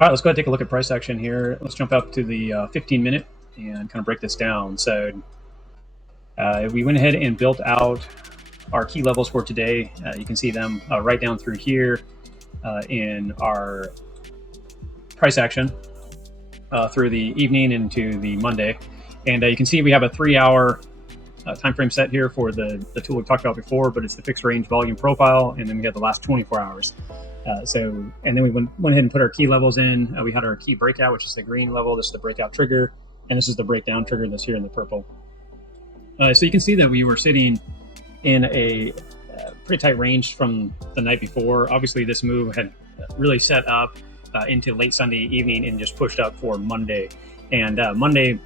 All right, let's go ahead and take a look at price action here. Let's jump up to the 15-minute and kind of break this down. So we went ahead and built out our key levels for today. You can see them right down through here in our price action through the evening into the Monday. And you can see we have a 3-hour time frame set here for the tool we talked about before, but it's the fixed range volume profile, and then we have the last 24 hours. And then we went ahead and put our key levels in. We had our key breakout, which is the green level. This is the breakout trigger, and this is the breakdown trigger that's here in the purple. So you can see that we were sitting in a pretty tight range from the night before. Obviously, this move had really set up into late Sunday evening and just pushed up for Monday. And Monday,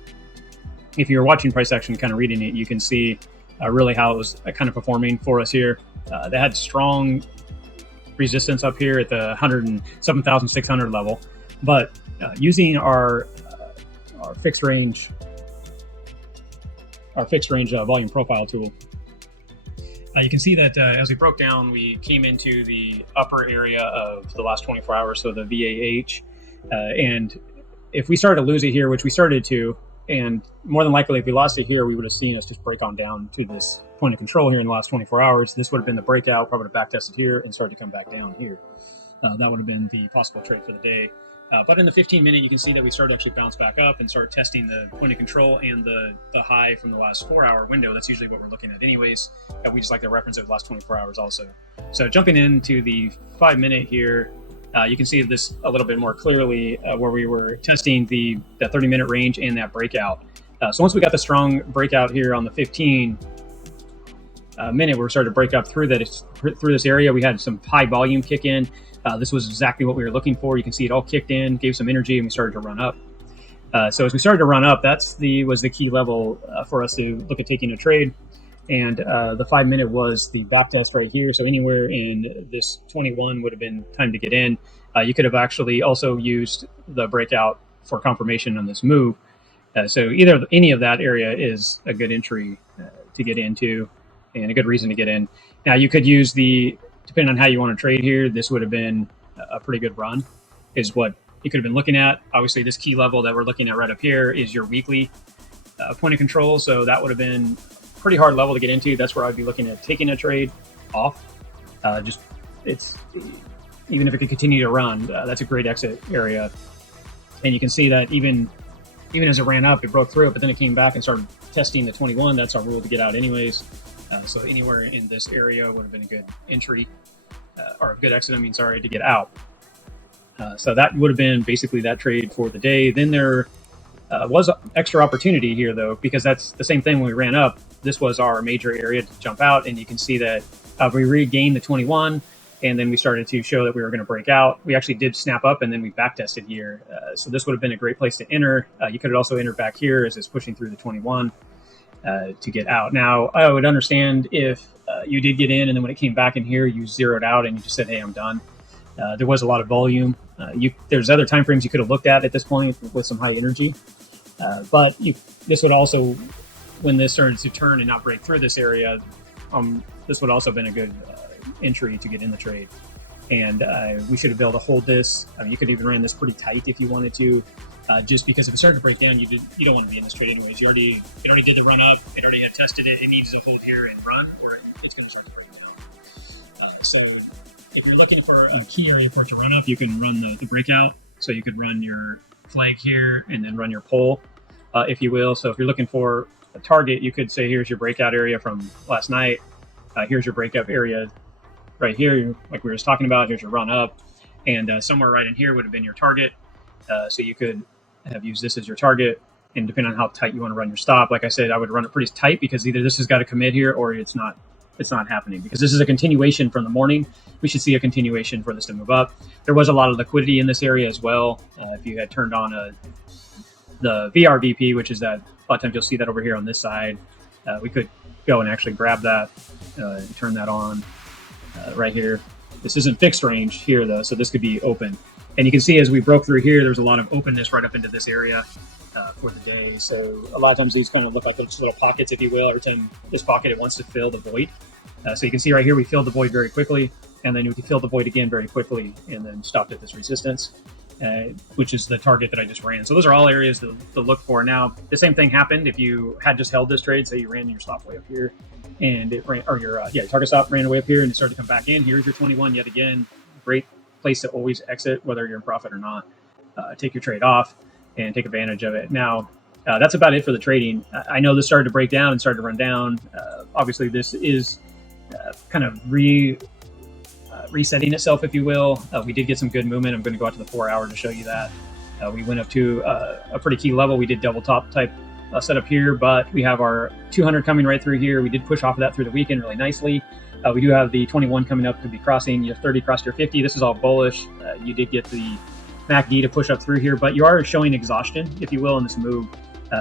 if you're watching price action, kind of reading it, you can see really how it was kind of performing for us here. They had strong resistance up here at the 107,600 level, but using our fixed range volume profile tool, you can see that as we broke down, we came into the upper area of the last 24 hours, so the VAH, and if we started to lose it here, which we started to, and more than likely if we lost it here, we would have seen us just break on down to this point of control here in the last 24 hours. This would have been the breakout, probably back tested here and started to come back down here. That would have been the possible trade for the day. But in the 15-minute, you can see that we started to actually bounce back up and start testing the point of control and the high from the last 4-hour window. That's usually what we're looking at anyways. We just like to reference it the last 24 hours also. So jumping into the 5-minute here, you can see this a little bit more clearly where we were testing the 30-minute range and that breakout. So once we got the strong breakout here on the 15-minute, we started to break up through this area. We had some high volume kick in. This was exactly what we were looking for. You can see it all kicked in, gave some energy, and we started to run up. So as we started to run up, was the key level for us to look at taking a trade. And the 5-minute was the back test right here. So anywhere in this 21 would have been time to get in. You could have actually also used the breakout for confirmation on this move. So any of that area is a good entry to get into and a good reason to get in. Now you could use depending on how you want to trade here, this would have been a pretty good run, is what you could have been looking at. Obviously, this key level that we're looking at right up here is your weekly point of control. So that would have been a pretty hard level to get into. That's where I'd be looking at taking a trade off. Even if it could continue to run, that's a great exit area. And you can see that even as it ran up, it broke through it, but then it came back and started testing the 21. That's our rule to get out anyways. So anywhere in this area would have been a good entry, or a good exit, to get out. So that would have been basically that trade for the day. Then there was extra opportunity here, though, because that's the same thing when we ran up. This was our major area to jump out, and you can see that we regained the 21, and then we started to show that we were going to break out. We actually did snap up, and then we back tested here. So this would have been a great place to enter. You could have also entered back here as it's pushing through the 21. To get out. Now, I would understand if you did get in and then when it came back in here, you zeroed out and you just said, hey, I'm done. There was a lot of volume. There's other time frames you could have looked at this point with some high energy. But this would also, when this started to turn and not break through this area, this would also have been a good entry to get in the trade. And we should have been able to hold this. You could even run this pretty tight if you wanted to. Just because if it started to break down, you don't want to be in this trade anyways. It already did the run up. It already had tested it. It needs to hold here and run, or it's going to start to break down. So if you're looking for a key area for it to run up, you can run the breakout. So you could run your flag here and then run your pole, if you will. So if you're looking for a target, you could say, here's your breakout area from last night. Here's your breakout area right here, like we were just talking about. Here's your run up, and somewhere right in here would have been your target. So you could have used this as your target, and depending on how tight you want to run your stop, like I said, I would run it pretty tight because either this has got to commit here or it's not happening, because this is a continuation from the morning. We should see a continuation for this to move up. There was a lot of liquidity in this area as well. If you had turned on the VRVP, which is that, a lot of times you'll see that over here on this side, we could go and actually grab that and turn that on right here. This isn't fixed range here though, so this could be open. And you can see as we broke through here, there's a lot of openness right up into this area for the day. So a lot of times these kind of look like those little pockets, if you will. Every time this pocket, it wants to fill the void. So you can see right here, we filled the void very quickly, and then we could fill the void again very quickly, and then stopped at this resistance. which is the target that I just ran. So those are all areas to look for. Now, the same thing happened if you had just held this trade. Say you ran your stop way up here, and it ran, or your target stop ran way up here, and it started to come back in. Here's your 21 yet again. Great place to always exit, whether you're in profit or not. Take your trade off and take advantage of it. Now, that's about it for the trading. I know this started to break down and started to run down. Obviously, this is kind of resetting itself, if you will. We did get some good movement. I'm going to go out to the 4 hour to show you that. We went up to a pretty key level. We did double top type setup here, but we have our 200 coming right through here. We did push off of that through the weekend really nicely. We do have the 21 coming up, could be crossing your 30, crossed your 50. This is all bullish. You did get the MACD to push up through here, but you are showing exhaustion, if you will, in this move.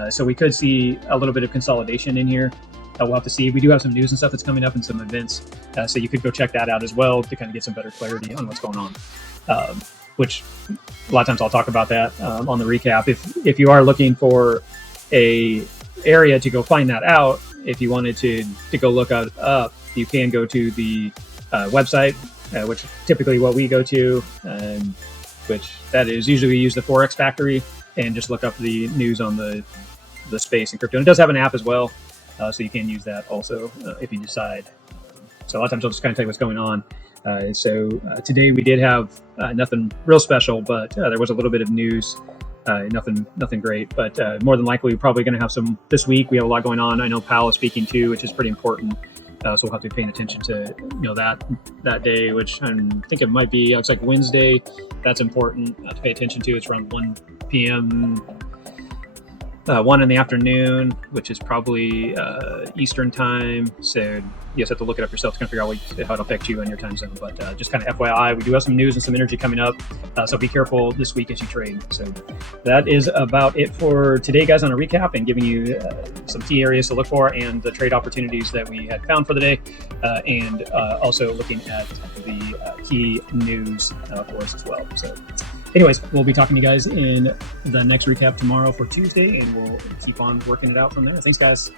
So we could see a little bit of consolidation in here. We'll have to see. We do have some news and stuff that's coming up and some events. So you could go check that out as well to kind of get some better clarity on what's going on. Which a lot of times I'll talk about that on the recap. If you are looking for a area to go find that out, if you wanted to go look it up, you can go to the website, which typically what we go to, which that is usually we use the Forex Factory and just look up the news on the space and crypto. And it does have an app as well, so you can use that also if you decide. So a lot of times I'll just kind of tell you what's going on. Today we did have nothing real special, but there was a little bit of news. Nothing great, but more than likely we're probably going to have some this week. We have a lot going on. I know Powell is speaking too, which is pretty important. So we'll have to be paying attention to that day, which I think it might be. Looks like Wednesday. That's important to pay attention to. It's around 1 p.m. 1 in the afternoon, which is probably Eastern time. So you just have to look it up yourself to kind of figure out how it affects you and your time zone. But just kind of FYI, we do have some news and some energy coming up. So be careful this week as you trade. So that is about it for today, guys, on a recap and giving you some key areas to look for and the trade opportunities that we had found for the day. And also looking at the key news for us as well. So anyways, we'll be talking to you guys in the next recap tomorrow for Tuesday, and we'll keep on working it out from there. Thanks, guys.